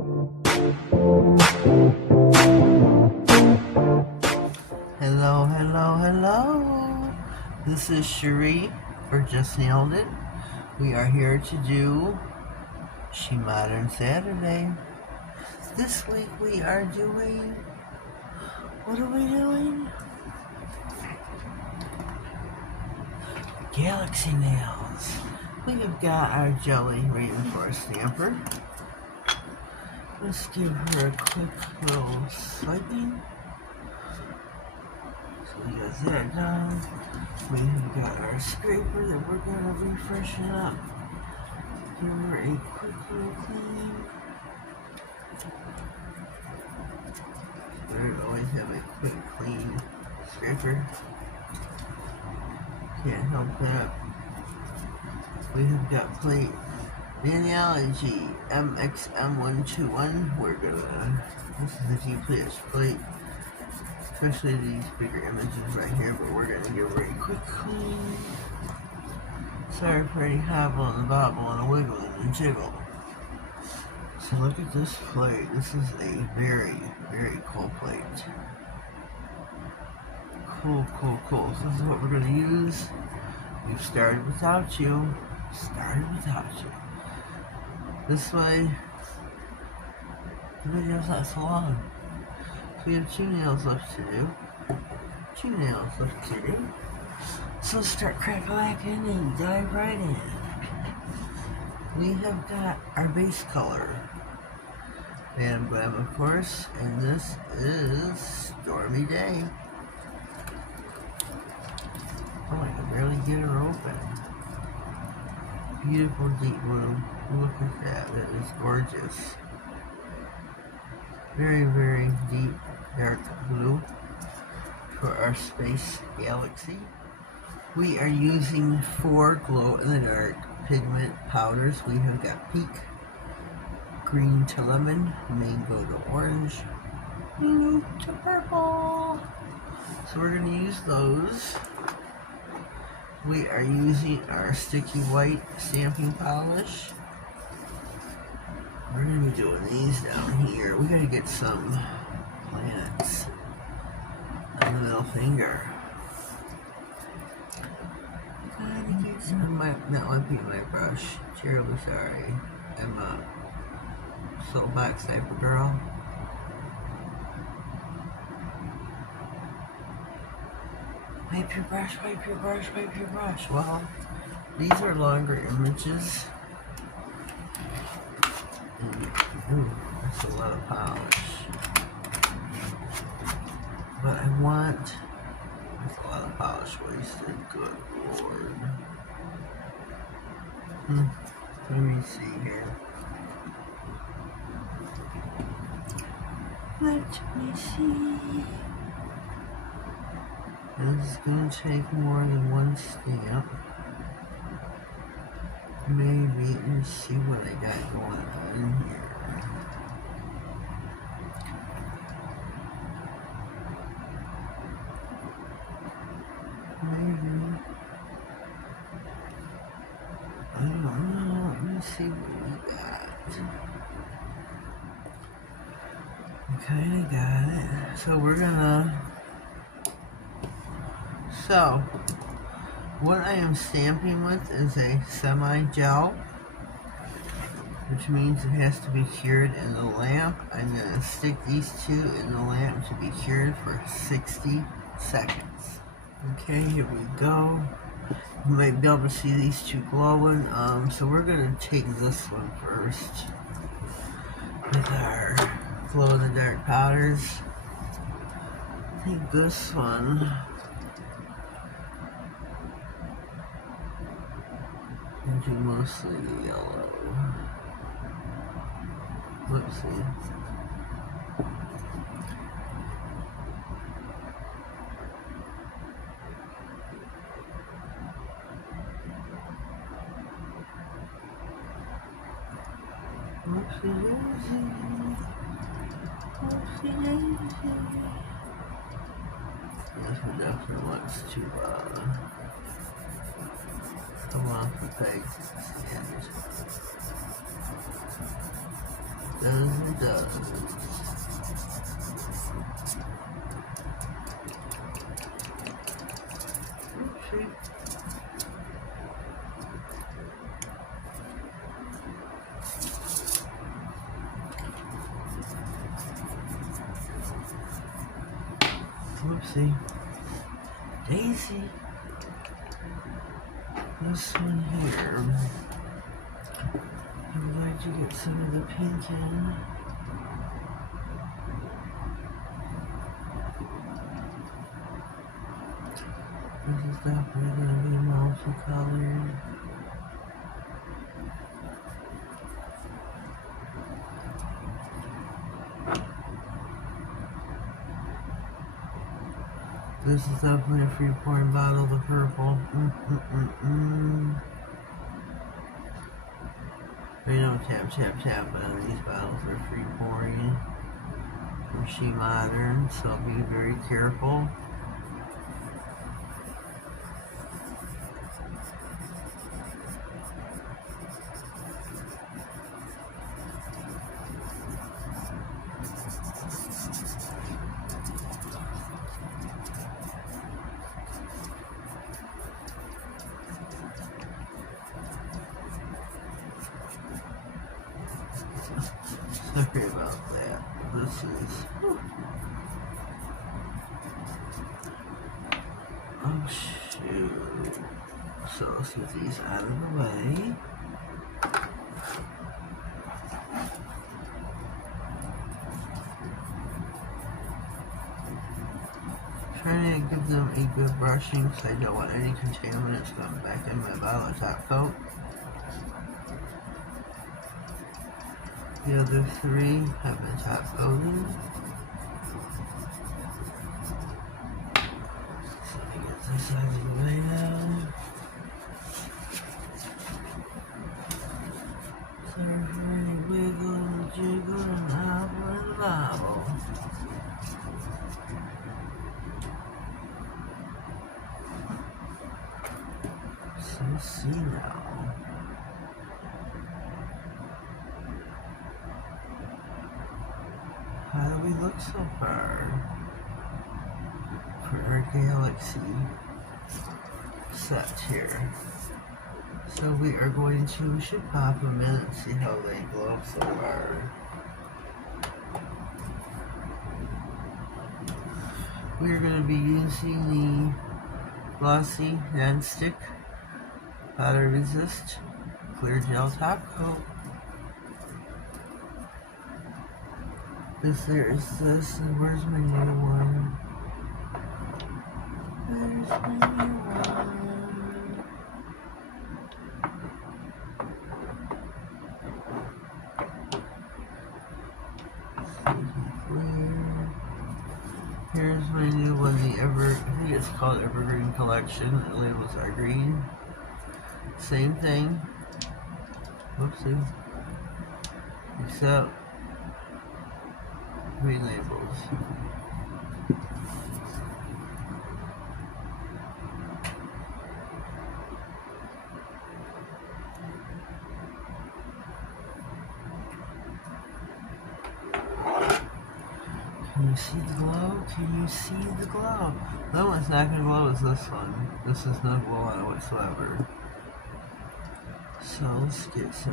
Hello, hello, hello. This is Cherie for Just.nailedit. We are here to do SheModern Saturday. This week we are doing, what are we doing? Galaxy nails. We have got our jelly reinforced stamper. Let's give her a quick little swiping. So we got that done. We have got our scraper that we're going to refreshen up. Give her a quick little clean. Better always have a quick clean scraper. Can't help that. We have got plate Analogy MXM121. We're gonna, this is a GPS plate, especially these bigger images right here, but we're gonna give her a quick clean. Sorry for any hobble and bobble and a wiggle and a jiggle. So look at this plate. This is a very, very cool plate. Cool, cool, cool. So this is what we're gonna use. We've started without you. This way, the video's not so long. So we have 2 nails left to do. So let's start crack-a-lacking and dive right in. We have got our base color. And Glam, of course, and this is Stormy Day. Oh, I can barely get her open. Beautiful deep blue. Look at that. That is gorgeous. Very, very deep, dark blue for our space galaxy. We are using 4 glow-in-the-dark pigment powders. We have got Peak, Green to Lemon, Mango to Orange, Blue to Purple. So we're going to use those. We are using our sticky white stamping polish. We're going to be doing these down here. We got to get some planets on the middle finger. That might be my brush. Terribly sorry. I'm a soapbox type of girl. Wipe your brush, wipe your brush, wipe your brush. Well, these are longer images. Ooh, that's a lot of polish. But I want, that's a lot of polish wasted. Good Lord. Let me see here. Let me see. This is going to take more than one stamp. Maybe, let me see what I got going on here. Maybe. I don't know. Let me see what we got. Okay, I got it. So we're gonna... So, what I am stamping with is a semi-gel, which means it has to be cured in the lamp. I'm going to stick these 2 in the lamp to be cured for 60 seconds. Okay, here we go. You might be able to see these 2 glowing. So we're going to take this one first with our glow-in-the-dark powders. Take this one. Into mostly yellow. Whoopsie. Whoopsie daisy. Whoopsie daisy. This one definitely wants to come off the peg. Does. Oopsie. Whoopsie. Daisy. This one here. I would like to get some of the pink in. This is definitely going to be multicolored. This is definitely a free pouring bottle, the purple. They don't tap, tap, tap, but these bottles are free pouring from SheModern, so be very careful. Sorry about that. This is... Oh shoot. So let's get these out of the way. Trying to give them a good brushing because I don't want any contaminants going back in my bottle top coat. The other three have been top coated. So I get this out of the way now. Sorry for any wiggle and jiggle and hobble and bobble. So let's see now. How do we look so far for our galaxy set here? So we are going to, we should pop them in and see how they glow so far. We are going to be using the glossy non-stick powder resist clear gel top coat. There's this, and where's my new one? Where's my new one? Here's my new one, I think it's called Evergreen Collection. The labels are green. Same thing. Whoopsie. Except green labels. Can you see the glow? Can you see the glow? That one's not going to glow as this one. This is no glow on it whatsoever. So let's get some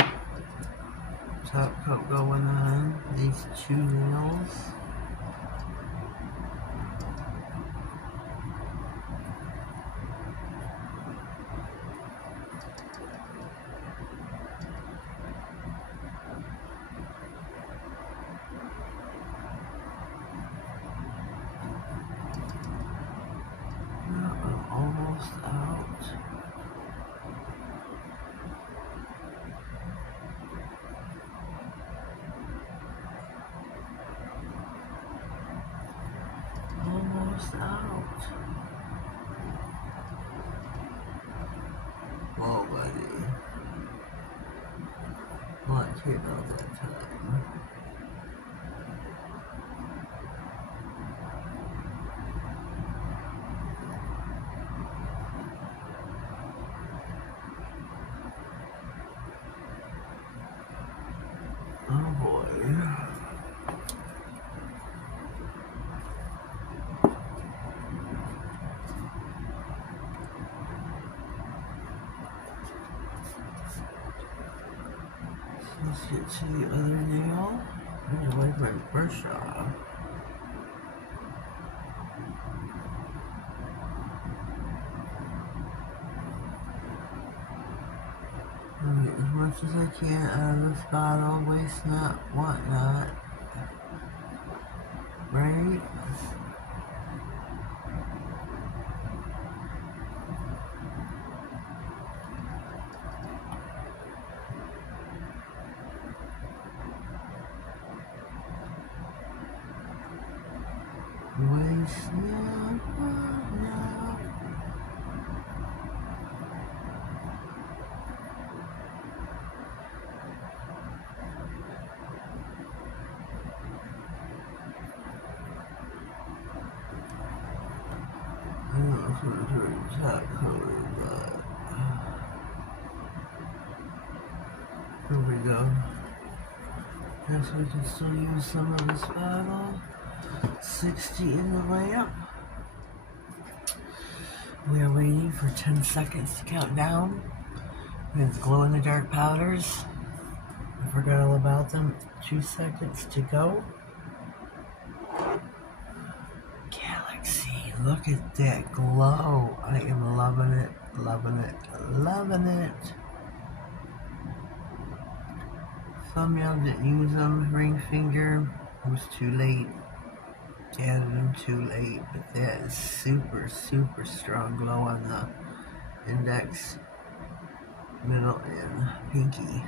top coat going on these two nails. Almost out. Almost out. Whoa, buddy. Well, I came out that time. Oh boy. to the other nail. I'm going to wipe my brush off. I'll get as much as I can out of this bottle. Waste not, want not. Right? Waste not, want not. I don't know if it was really top color, but here we go. Guess we can still use some of this bottle. 60 in the lamp. We are waiting for 10 seconds to count down. We have the glow-in-the-dark powders. I forgot all about them. 2 seconds to go. Galaxy, look at that glow. I am loving it, loving it, loving it. Some y'all didn't use them. Ring finger, it was too late. Added them too late, but that is super, super strong glow on the index, middle, and pinky.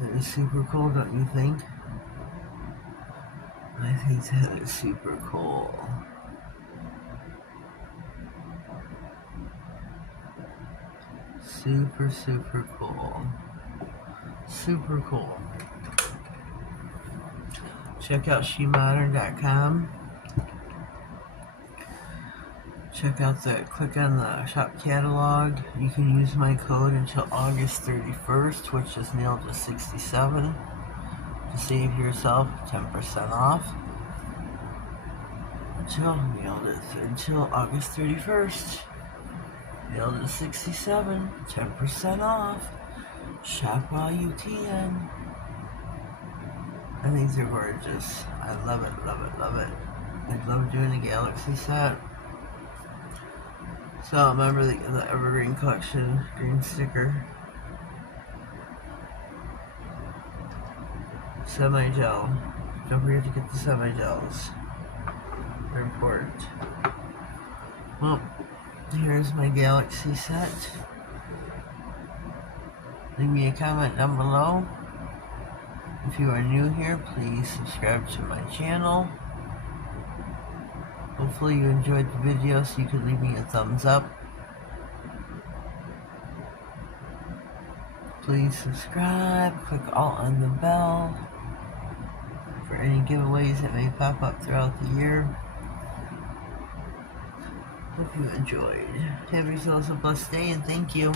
That is super cool, don't you think? I think that is super cool. Super, super cool. Super cool. Check out SheModern.com. Check out click on the shop catalog. You can use my code until August 31st, which is nailed to 67, to save yourself 10% off. Until August 31st. Nailed to 67, 10% off. Shop while you can. I think they're gorgeous. I love it, love it, love it. I love doing the Galaxy set. So remember the Evergreen Collection green sticker. Semi-gel. Don't forget to get the semi-gels. They're important. Well, here's my Galaxy set. Leave me a comment down below. If you are new here, please subscribe to my channel. Hopefully you enjoyed the video, so you could leave me a thumbs up. Please subscribe, click all on the bell for any giveaways that may pop up throughout the year. Hope you enjoyed. Have yourselves a blessed day, and thank you.